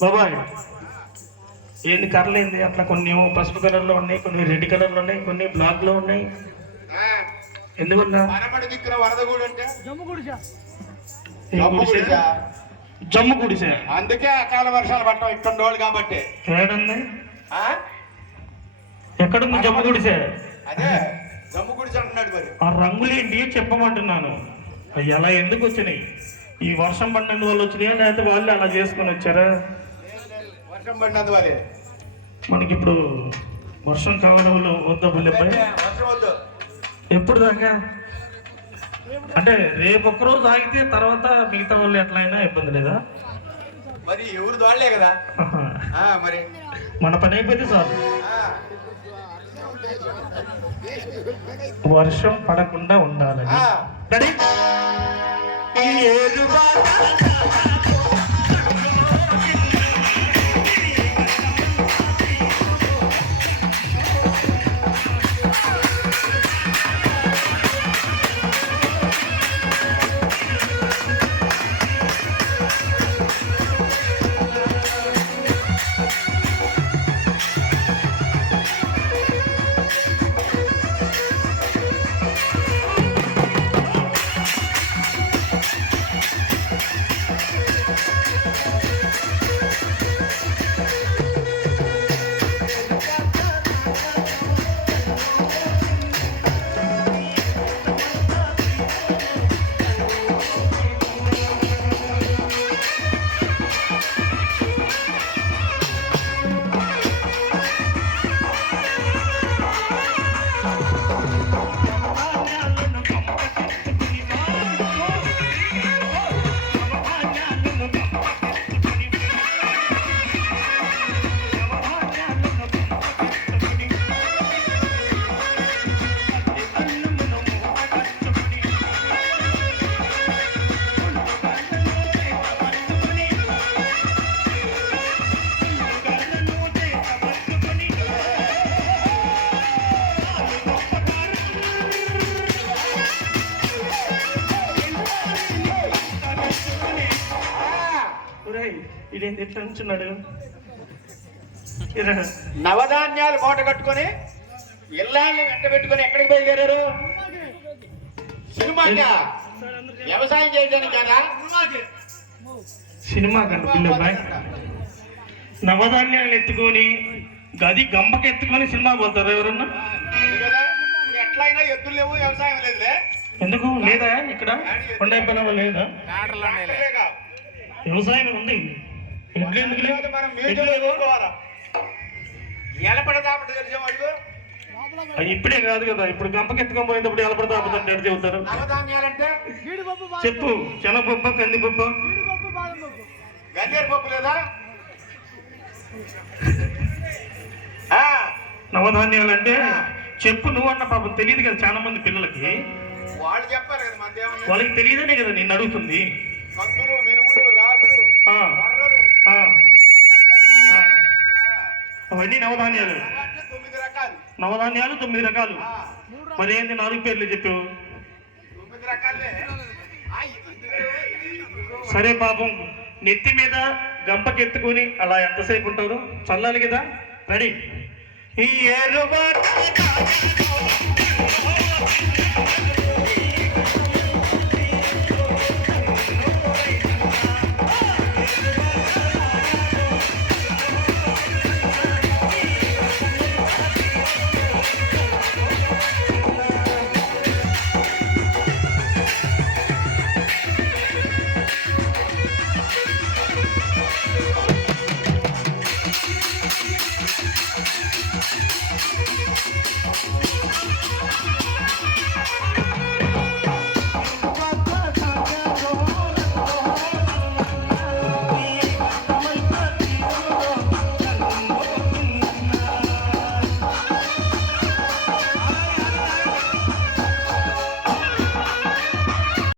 బాబాయ్ ఏంది కర్రలేంది అట్లా కొన్ని పసుపు కలర్లో ఉన్నాయి, కొన్ని రెడ్ కలర్లో ఉన్నాయి, కొన్ని బ్లాక్లో ఉన్నాయి. ఎందుకన్నా జమ్ము గుడిసే అందుకే అకాల వర్షాలు పట్టడం ఇక్కడ రోజులు కాబట్టి. ఏడుంది ఎక్కడుంది జమ్ము గుడిసే? అదే జమ్ము గుడిసే అంటున్నాడు. మరి ఆ రంగులేంటి చెప్పమంటున్నాను. అవి అలా ఎందుకు వచ్చినాయి? ఈ వర్షం పడినందు వాళ్ళు వచ్చినాయా లేకపోతే వాళ్ళు అలా చేసుకొని వచ్చారా? వర్షం పడినందు వాళ్ళే. మనకి ఇప్పుడు వర్షం కావడంలో వద్దా బుల్లెపై? ఎప్పుడు దాకా అంటే రేపు ఒక్కరోజు ఆగితే తర్వాత మిగతా వాళ్ళు ఎట్లయినా ఇబ్బంది లేదా? మరి ఎవరు దోడలే కదా మరి మన పని అయిపోతే చాలు. వర్షం పడకుండా ఉండాలని ఇదేంటి ఎట్లా ఉంచున్నాడు? నవధాన్యాలు మూట కట్టుకొని ఇళ్ళని వెంట పెట్టుకొని ఎక్కడికి బయలుదేరారు? సినిమాకి వ్యవసాయం చేయడానికి కదా. సినిమా కంటే పిల్లబాయ్ నవధాన్యాలు ఎత్తుకొని గది గంపకి ఎత్తుకొని సినిమా పోతారు ఎవరన్నా? అది కదా ఎట్లయినా ఎద్దులు లేవు వ్యవసాయం లేదులే. ఎందుకు లేదా ఇక్కడ కొండ పొలం లేదా? ట్రాక్టర్లేగా. వ్యవసాయం ఉంది. ఎడ్లు ఎందుకు లేవు? లేకపోతే మనం మ్యూజియంలో చూసుకోవాలా? ఎలపడదాపట తెలిసే వాడు ఇప్పుడే కాదు కదా, ఇప్పుడు గంపకి ఎత్తుకొని పోయేటప్పుడు ఎలా పడితే ఆపుతుంటే ఎటు చెబుతారు? నవధాన్యాలంటే చెప్పు. శనగపప్పు, కందిపప్పు, గన్నేరు పప్పు లేదా? నవధాన్యాలు అంటే చెప్పు. నువ్వు అన్న పాపం తెలియదు కదా చాలా మంది పిల్లలకి. వాళ్ళు చెప్పారు కదా మన దేవుని. వాళ్ళకి తెలియదనే కదా నేను అడుగుతుంది. కందులు, మినుములు, రాగులు, ఆ, కొర్రలు, ఆ, ఆ. అవన్నీ నవధాన్యాలు. అలాంటి 9 రకాలు. నవధాన్యాలు 9 రకాలు. మరి ఏంది 4 పేర్లు చెప్పావు? 9 రకాలే. సరే పాపం, నెత్తి మీద గంపకెత్తుకొని అలా ఎంతసేపు ఉంటారు? చల్లాలి కదా. రెడీ. ఈ